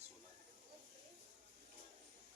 16